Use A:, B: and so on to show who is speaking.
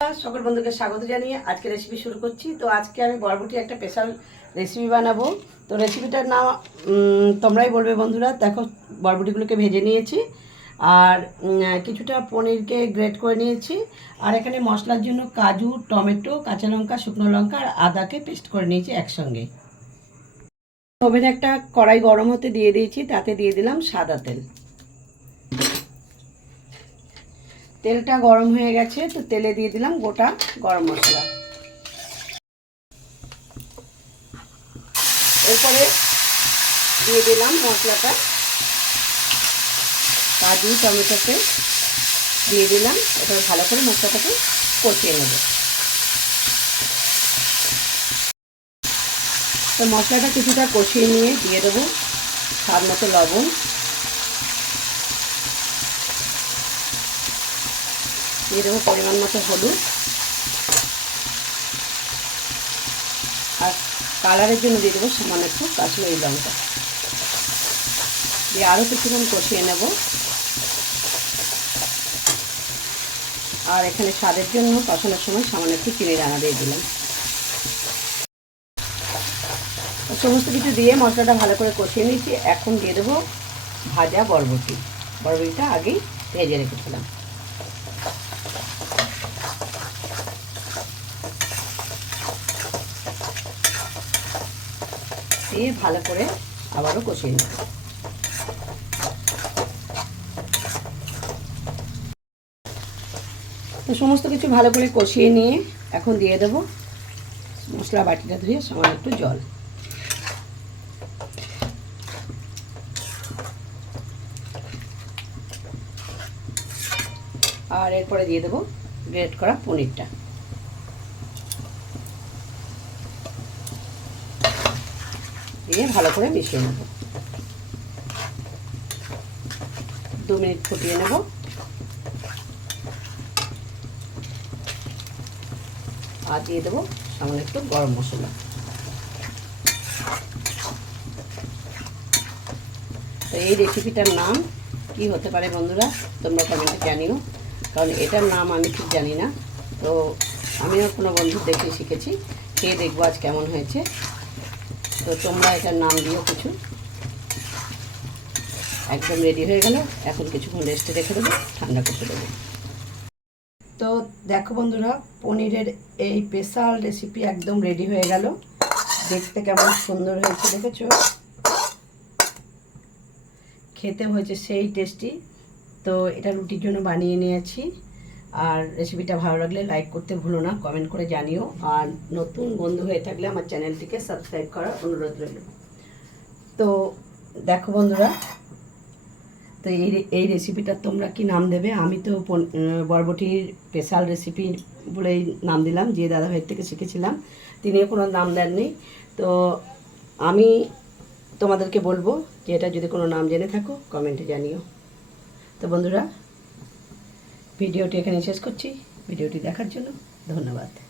A: সকল বন্ধুকে স্বাগত জানিয়ে আজকে রেসিপি শুরু করছি। তো আজকে আমি বরবটি একটা স্পেশাল রেসিপি বানাবো। তো রেসিপিটার নাম তোমরাই বলবে বন্ধুরা। দেখো, বরবটিগুলোকে ভেজে নিয়েছি। আর কিছুটা পনিরকে গ্রেট করে নিয়েছি। আর এখানে মশলার জন্য কাজু, টমেটো, কাঁচা লঙ্কা, শুকনো লঙ্কা আর আদাকে পেস্ট করে নিয়েছি একসঙ্গে। ওভেনে একটা কড়াই গরম হতে দিয়ে দিয়েছি, তাতে দিয়ে দিলাম সাদা তেল। তেলটা গরম হয়ে গেছে, তো তেলে দিয়ে দিলাম গোটা গরম মশলা। এরপরে দিয়ে দিলাম মশলাটা। কাজু, টমেটোতে দিয়ে দিলাম, এবার ভালো করে মশলাটাকে কষিয়ে নেব। তো মশলাটা কিছুটা কষিয়ে নিয়ে দিয়ে দেবো স্বাদ মতো লবণ। দিয়ে দেবো পরিমাণ মতো হলুদ। আর কালারের জন্য দিয়ে দেবো সামান্য একটু কাশ্মীরি লঙ্কা। দিয়ে আরও কিছুক্ষণ কষিয়ে নেব। আর এখানে স্বাদের জন্য কষানোর সময় সামান্য একটু চিনি দানা দিয়ে দিলাম। সমস্ত কিছু দিয়ে মশলাটা ভালো করে কষিয়ে নিয়েছি। এখন দিয়ে দেবো ভাজা বরবটি। বরবটিটা আগেই ভেজে রেখেছিলাম। দিয়ে ভালো করে আবারও কষিয়ে নেব। তো সমস্ত কিছু ভালো করে কষিয়ে নিয়ে এখন দিয়ে দেবো মশলা বাটিটা ধুয়ে সামান্য একটু জল। আর এরপরে দিয়ে দেবো গ্রেট করা পনিরটা। দিয়ে ভালো করে মিশিয়ে নেব। দু মিনিট ফুটিয়ে নেব। আর দিয়ে দেবো সামান্য একটু গরম মশলা। তো এই রেসিপিটার নাম কি হতে পারে বন্ধুরা? তোমরা কমেন্টে জানিও। কারণ এটার নাম আমি ঠিক জানি না। তো আমিও কোনো বন্ধু দেখে শিখেছি। খেয়ে দেখব আজ কেমন হয়েছে। তো তোমরা এটার নাম দিও কিছু। একদম রেডি হয়ে গেল। এখন কিছুক্ষণ রেস্টে রেখে দেবো, ঠান্ডা করতে দেবো। তো দেখো বন্ধুরা, পনিরের এই স্পেশাল রেসিপি একদম রেডি হয়ে গেল। দেখতে কেমন সুন্দর হয়েছে, দেখেছ? খেতে হয়েছে সেই টেস্টি তো এটা রুটির জন্য বানিয়ে নিয়েছি। আর রেসিপিটা ভালো লাগলে লাইক করতে ভুলো না কমেন্ট করে জানিও। আর নতুন বন্ধু হয়ে থাকলে আমার চ্যানেলটিকে সাবস্ক্রাইব করার অনুরোধ রইল। তো দেখো বন্ধুরা, তো এই এই রেসিপিটা তোমরা কি নাম দেবে? আমি তো বরবটির স্পেশাল রেসিপি বলেই নাম দিলাম, যে দাদা ভাইয়ের থেকে শিখেছিলাম। তিনিও কোনো নাম দেননি। তো আমি তোমাদেরকে বলব যে এটা যদি কোনো নাম জেনে থাকো কমেন্টে জানিও। তো বন্ধুরা ভিডিওটি এখানে শেষ করছি। ভিডিওটি দেখার জন্য ধন্যবাদ।